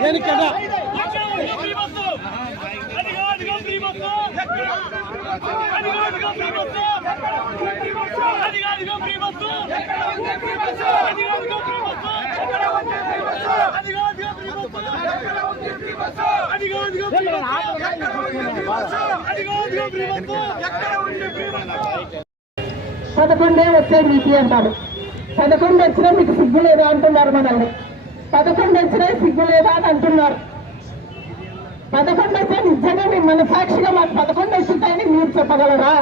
దేనికన్నా పదకొండే వచ్చే మీకు అంటారు పదకొండు వచ్చినా మీకు సిగ్గు లేదా అంటున్నారు మనల్ని. పదకొండు వచ్చినా సిగ్గు లేదా అని అంటున్నారు. పదకొండు వచ్చే నిజంగా మీ మనసాక్షిగా మాకు పదకొండు వచ్చింటాయని మీరు చెప్పగలరా?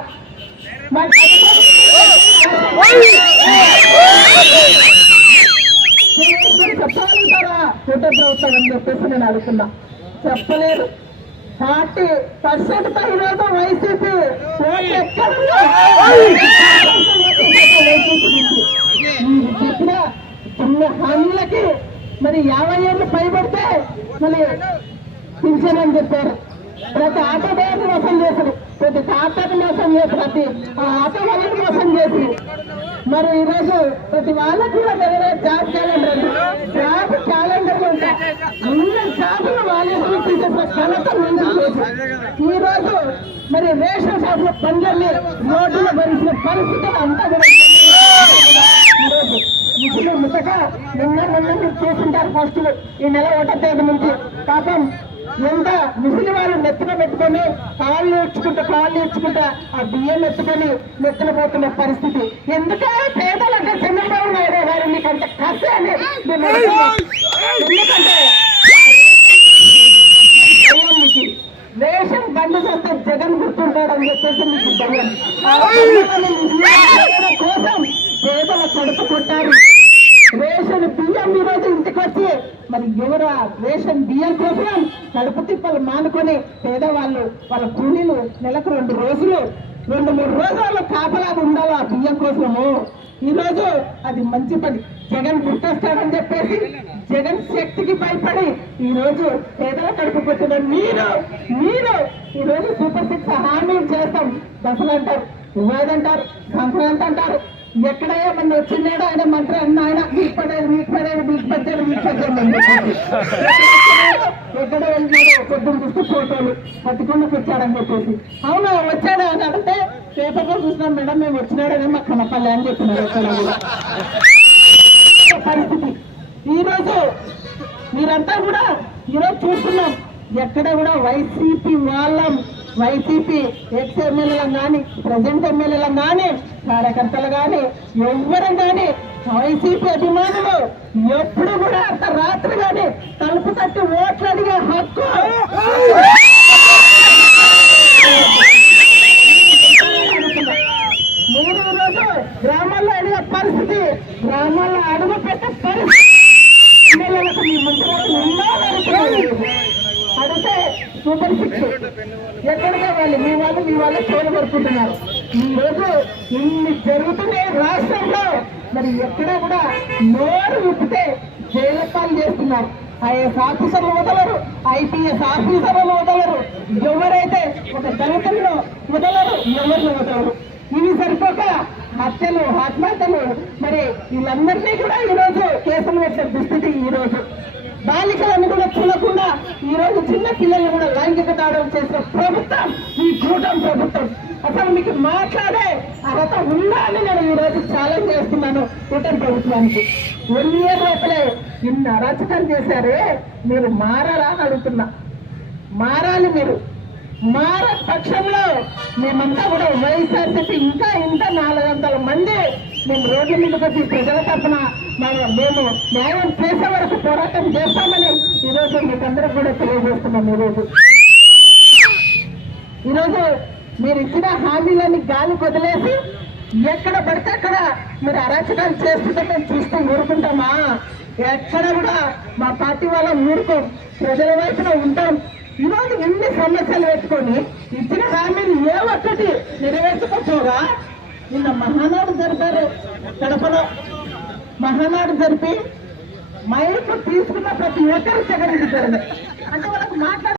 మాకు చెప్పాలంటారా కూట ప్రభుత్వం అని చెప్పేసి నేను అడుగుతున్నా. చెప్పలేరు ఫార్టీ పర్సెంట్తో ఈరోజు వైసీపీ చెప్పిన చిన్న హామీలకి మరి యాభై ఏళ్ళు పైబడితే మరి పింఛన్ అని చెప్పారు. ప్రతి ఆటో డ్రైవర్ మోసం చేశారు. ప్రతి డాక్టర్ మోసం చేసి ప్రతి ఆ ఆటో వాళ్ళకి మోసం చేసి మరి ఈరోజు ప్రతి వాళ్ళకి కూడా దగ్గర జాబ్ క్యాలెండర్ జాబ్ క్యాలెండర్ ఉంటాయి అన్ని జాబులు వాళ్ళే తీసేసిన ఘనత ఈ రోజు మరి రేషన్ షాప్లో పనులన్నీ రోడ్లు భరించిన పరిస్థితులు అంతా కూడా ఈరోజు ముసలి ముసక నిన్న నిన్న మీరు చూసింటారు ఫస్ట్ ఈ నెల ఒకటో తేదీ నుంచి పాపం ఎంత ముసలి వాళ్ళు నెత్తిన పెట్టుకొని కాళ్ళు ఇచ్చుకుంటా కాళ్ళు ఇచ్చుకుంటా ఆ బియ్యం ఎత్తుకొని నెత్తిన పోతున్న పరిస్థితి. ఎందుకే పేదలంటే చంద్రబాబు నాయుడు గారు మీకు అంత కసి అని. ఎందుకంటే. రేషన్ బండి చేస్తే జగన్ గుర్తుంటాడు అని చెప్పేసి మీకు భయం ఆ భయం నిజమైన కోసం పేదల కడుపు కొట్టారు రేషన్ బియ్యం ఈ రోజు ఇంటికి వచ్చి మరి ఎవరు ఆ రేషన్ బియ్యం కోసం కడుపు తిప్పలు మానుకొని పేదవాళ్ళు వాళ్ళ కూలీలు నెలకు రెండు రోజులు రెండు మూడు రోజులు కాపలా ఉండాలి ఆ బియ్యం కోసము? ఈరోజు అది మంచి పని. జగన్ గుర్తొస్తాడని చెప్పేసి జగన్ శక్తికి భయపడి ఈరోజు పేదల కడుపు పెట్టిన మీరు మీరు ఈ రోజు సూపర్ సిక్స్ హామీలు చేస్తాం. దశలు అంటారు ఉగాది అంటారు సంక్రాంతి అంటారు. ఎక్కడైనా మన వచ్చిందేడో ఆయన మంత్రి అన్న ఆయన మీకు పడేది మీకు పడేది మీకు పచ్చేది మీకు పచ్చేది ఎక్కడ వెళ్ళినాడో పొద్దున్న చూస్తూ ఫోటోలు పట్టుకొని వచ్చాడని చెప్పేసి. అవునా వచ్చాడా అని అంటే పేపర్లో చూసినాం మేడం మేము వచ్చినాడని మా కనపల్లి అని చెప్పినారు పరిస్థితి. ఈరోజు మీరంతా కూడా ఈరోజు చూస్తున్నాం ఎక్కడ కూడా వైసీపీ వాళ్ళం వైసీపీ ఎక్స్ ఎమ్మెల్యేలను కానీ ప్రజెంట్ ఎమ్మెల్యేలను కానీ కార్యకర్తలు కానీ ఎవ్వరం కానీ వైసీపీ అభిమానులు ఎప్పుడు కూడా అంత రాత్రి కానీ తలుపు తట్టి ఓట్లు అడిగే హక్కు మీరు ఈరోజు గ్రామాల్లో అడిగే పరిస్థితి గ్రామాల్లో అడుగు పెట్టే పరిస్థితి ఎమ్మెల్యేలకు మీ ముందు అడిగితే సూపర్ సిక్స్. ఎక్కడికి వాళ్ళు మీ వాళ్ళు మీ వాళ్ళు చేలు పడుకుంటున్నారు ఈ రోజు ఇన్ని జరుగుతున్నాయి రాష్ట్రంలో. మరి ఎక్కడ కూడా నోరు విప్పితే జైలు పాలు చేస్తున్నారు. ఐఎస్ ఆఫీసర్లు వదలరు ఐపీఎస్ ఆఫీసర్లు వదలరు. ఎవరైతే ఒక దళితులను వదలరు ఎవరిని వదలరు? ఇవి సరిపోక హత్యలు ఆత్మహత్యలు. మరి వీళ్ళందరినీ కూడా ఈ రోజు కేసులు పెట్టే దుస్థితి ఈ రోజు బాలికలను కూడా చూడకుండా ఈ రోజు చిన్న పిల్లల్ని కూడా లైంగిక దాడులు చేసిన ప్రభుత్వం ఈ కూటమి ప్రభుత్వం. అసలు మీకు మాట్లాడే అర్హత ఉందా అని నేను ఈ రోజు ఛాలెంజ్ చేస్తున్నాను కూటమి ప్రభుత్వానికి. వన్ లోపలే ఇన్ని అరాచకం చేశారే? మీరు మారాలా అని అడుగుతున్నా. మారాలి మీరు. మార పక్షంలో మేమంతా కూడా వైఎస్ఆర్సీపీ ఇంకా ఇంకా నాలుగు వందల మంది మేము రోడ్ల మీదకి వచ్చి ప్రజల తరఫున మేము మేము న్యాయం చేసే వరకు పోరాటం చేస్తామని ఈరోజు మీకందరూ కూడా తెలియజేస్తున్నాం ఈరోజు. ఈరోజు మీరు ఇచ్చిన హామీలని గాలి వదిలేసి ఎక్కడ పడితే అక్కడ మీరు అరాచకాలు చేస్తుంటే మేము చూస్తూ ఊరుకుంటామా? ఎక్కడ కూడా మా పార్టీ వాళ్ళ ఊరుకోం. ప్రజల వైపున ఉంటాం. ఈరోజు ఎన్ని సమస్యలు పెట్టుకొని ఇచ్చిన హామీలు ఏ ఒక్కటి నెరవేర్చుకోగా నిన్న మహానాడు జరిపారు కడపలో మహానాడు జరిపి మైకు తీసుకున్న ప్రతి ఒక్కరు చెగరించారు అంటే వాళ్ళకు మాట్లాడ